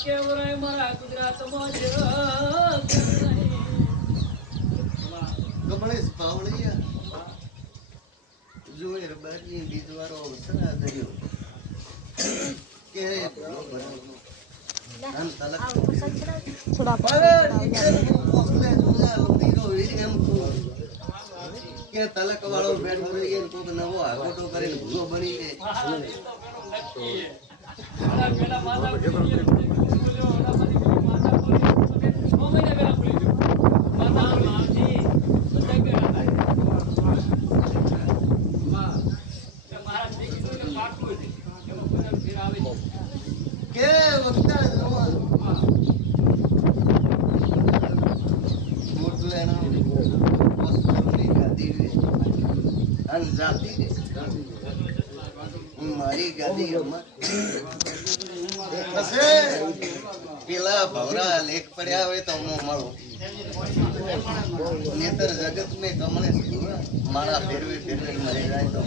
કેવરાય મારા ગુજરાતમાં જ કમળેશ પાવળિયા જોઈ રબારી બીજવારો સરા દર્યો કે નામ તલક થોડા અરે નીકળે મોકલે જુલા લોટીનો એમ કે તલક વાળો બેઠો રહી ગયો કોક નવો આગોટો કરીને ભૂલો બની ગઈ પેલા માતા બોલ્યો ઓલા મારી માતા બોલી 6 મહિના પહેલા બોલી માતા માવજી બધા કે મારા દીકરો ને પાટું છે એમાં બધા ફેર આવે છે કે વખતા જોવા મોટલે ના વસ્તુની ગાદી અન જાતી મારી ગાદી અમર પેલા ભવરા લેખ પડ્યા હોય તો હું મળું નેતર જગત મેં કમળે મારા ફેરવે ફેરવે મરી જાય તો